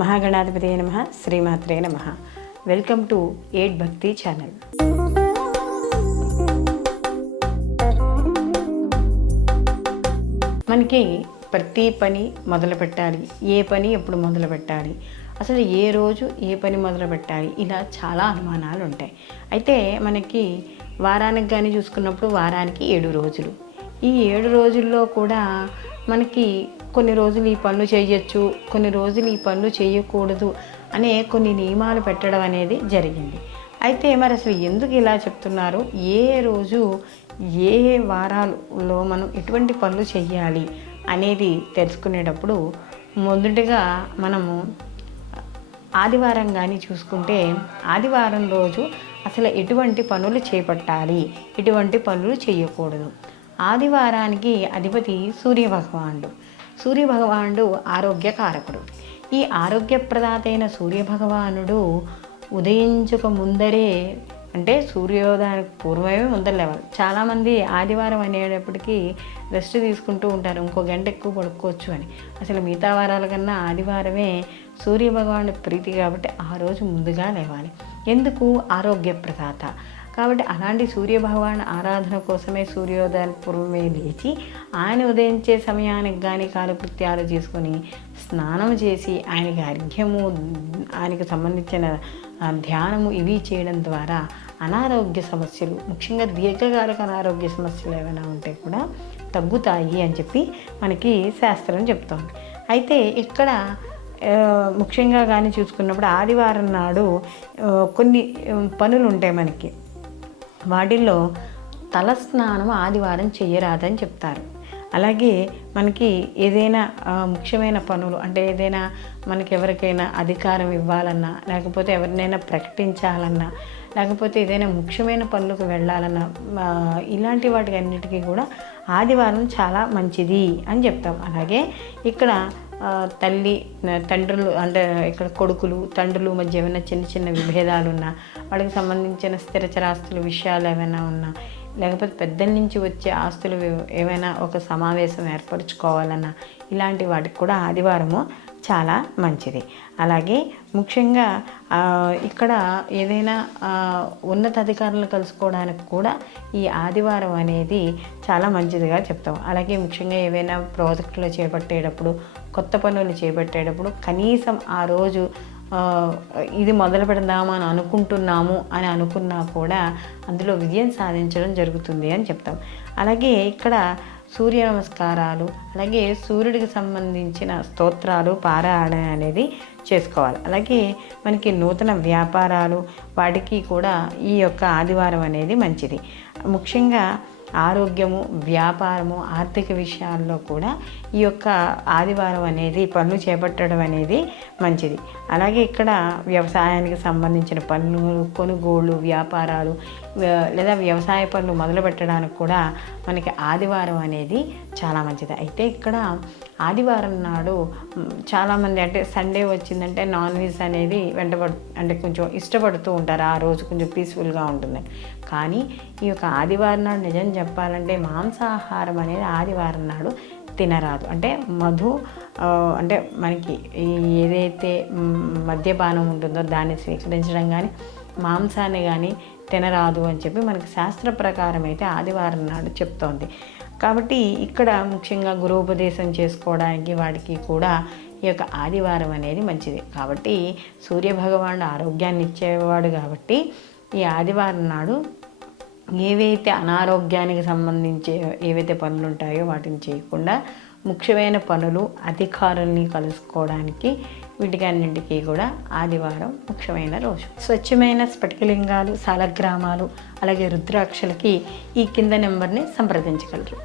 మహాగణాధిపతయే నమః. శ్రీమాత్రే నమః. వెల్కమ్ టు ఎయిట్ భక్తి ఛానల్. మనకి ప్రతి పని మొదలు పెట్టాలి, ఏ పని ఎప్పుడు మొదలు పెట్టాలి, అసలు ఏ రోజు ఏ పని మొదలు పెట్టాలి, ఇలా చాలా అనుమానాలు ఉంటాయి. అయితే మనకి వారానికి కానీ చూసుకున్నప్పుడు వారానికి 7 రోజులు. ఈ 7 రోజుల్లో కూడా మనకి కొన్ని రోజులు ఈ పనులు చేయొచ్చు, కొన్ని రోజులు ఈ పనులు చేయకూడదు అనే కొన్ని నియమాలు పెట్టడం అనేది జరిగింది. అయితే మరి అసలు ఎందుకు ఇలా చెప్తున్నారు, ఏ రోజు ఏ వారాల్లో మనం ఎటువంటి పనులు చేయాలి అనేది తెలుసుకునేటప్పుడు మొదటిగా మనము ఆదివారం కానీ చూసుకుంటే ఆదివారం రోజు అసలు ఎటువంటి పనులు చేపట్టాలి, ఎటువంటి పనులు చేయకూడదు. ఆదివారానికి అధిపతి సూర్యభగవానుడు. సూర్యభగవానుడు ఆరోగ్యకారకుడు. ఈ ఆరోగ్యప్రదాత అయిన సూర్యభగవానుడు ఉదయించక ముందరే, అంటే సూర్యోదయానికి పూర్వమే ముందర లేవాలి. చాలామంది ఆదివారం అనేటప్పటికీ రెస్ట్ తీసుకుంటూ ఉంటారు, ఇంకో గంట ఎక్కువ పడుకోవచ్చు అని. అసలు మిగతా వారాల కన్నా ఆదివారమే సూర్యభగవానుడి ప్రీతి కాబట్టి ఆ రోజు ముందుగా లేవాలి. ఎందుకు? ఆరోగ్యప్రదాత కాబట్టి. అలాంటి సూర్యభగవాన్ ఆరాధన కోసమే సూర్యోదయానికి పూర్వమే లేచి ఆయన ఉదయించే సమయానికి కానీ కాలకృత్యాలు చేసుకొని స్నానం చేసి ఆయనకి అర్ఘ్యము, ఆయనకు సంబంధించిన ధ్యానము ఇవి చేయడం ద్వారా అనారోగ్య సమస్యలు, ముఖ్యంగా దీర్ఘకాలిక అనారోగ్య సమస్యలు ఏమైనా ఉంటే కూడా తగ్గుతాయి అని చెప్పి మనకి శాస్త్రం చెప్తోంది. అయితే ఇక్కడ ముఖ్యంగా కానీ చూసుకున్నప్పుడు ఆదివారం నాడు కొన్ని పనులు ఉంటాయి మనకి. వాటిల్లో తలస్నానం ఆదివారం చెయ్యరాదని చెప్తారు. అలాగే మనకి ఏదైనా ముఖ్యమైన పనులు, అంటే ఏదైనా మనకి ఎవరికైనా అధికారం ఇవ్వాలన్నా, లేకపోతే ఎవరినైనా ప్రకటించాలన్నా, లేకపోతే ఏదైనా ముఖ్యమైన పనులకు వెళ్ళాలన్నా, ఇలాంటి వాటికి అన్నిటికీ కూడా ఆదివారం చాలా మంచిది అని చెప్తాం. అలాగే ఇక్కడ తండ్రులు, అంటే ఇక్కడ కొడుకులు తండ్రులు మధ్య ఏమైనా చిన్న చిన్న విభేదాలు ఉన్నా, వాళ్ళకి సంబంధించిన స్థిరచరాస్తుల విషయాలు ఏమైనా ఉన్నా, లేకపోతే పెద్దల నుంచి వచ్చే ఆస్తులు ఏమైనా ఒక సమావేశం ఏర్పరచుకోవాలన్నా, ఇలాంటి వాటికి కూడా ఆదివారము చాలా మంచిది. అలాగే ముఖ్యంగా ఇక్కడ ఏదైనా ఉన్నతాధికారులను కలుసుకోవడానికి కూడా ఈ ఆదివారం అనేది చాలా మంచిదిగా చెప్తాం. అలాగే ముఖ్యంగా ఏవైనా ప్రాజెక్టులు చేపట్టేటప్పుడు, కొత్త పనులు చేపట్టేటప్పుడు కనీసం ఆ రోజు ఇది మొదలు పెడదాము అని అనుకున్నా కూడా అందులో విజయం సాధించడం జరుగుతుంది అని చెప్తాం. అలాగే ఇక్కడ సూర్య నమస్కారాలు, అలాగే సూర్యుడికి సంబంధించిన స్తోత్రాలు పారాయణ అనేది చేసుకోవాలి. అలాగే మనకి నూతన వ్యాపారాలు, వాటికి కూడా ఈ యొక్క ఆదివారం అనేది మంచిది. ముఖ్యంగా ఆరోగ్యము, వ్యాపారము, ఆర్థిక విషయాల్లో కూడా ఈ యొక్క ఆదివారం అనేది పనులు చేపట్టడం అనేది మంచిది. అలాగే ఇక్కడ వ్యవసాయానికి సంబంధించిన పనులు, కొనుగోళ్ళు, వ్యాపారాలు లేదా వ్యవసాయ పనులు మొదలు పెట్టడానికి కూడా మనకి ఆదివారం అనేది చాలా మంచిది. అయితే ఇక్కడ ఆదివారం నాడు చాలామంది, అంటే సండే వచ్చిందంటే నాన్ వెజ్ అనేది అంటే కొంచెం ఇష్టపడుతూ ఉంటారు, ఆ రోజు కొంచెం పీస్ఫుల్గా ఉంటుందని. కానీ ఈ యొక్క ఆదివారం నాడు నిజం చెప్పాలంటే మాంసాహారం అనేది ఆదివారం నాడు తినరాదు. అంటే అంటే మనకి ఏదైతే మద్యపానం ఉంటుందో దాన్ని స్వీకరించడం కానీ, మాంసాన్ని కానీ తినరాదు అని చెప్పి మనకి శాస్త్ర ప్రకారం అయితే ఆదివారం నాడు చెప్తోంది. కాబట్టి ఇక్కడ ముఖ్యంగా గృహోపదేశం చేసుకోవడానికి వాటికి కూడా ఈ యొక్క ఆదివారం అనేది మంచిది. కాబట్టి సూర్యభగవానుడు ఆరోగ్యాన్ని ఇచ్చేవాడు కాబట్టి ఈ ఆదివారం నాడు ఏవైతే అనారోగ్యానికి సంబంధించి ఏవైతే పనులు ఉంటాయో వాటిని చేయకుండా ముఖ్యమైన పనులు, అధికారుల్ని కలుసుకోవడానికి, వీటికి అన్నింటికీ కూడా ఆదివారం ముఖ్యమైన రోజు. స్వచ్ఛమైన స్ఫటికలింగాలు, సాలగ్రామాలు, అలాగే రుద్రాక్షలకి ఈ కింద నెంబర్ని సంప్రదించగలరు.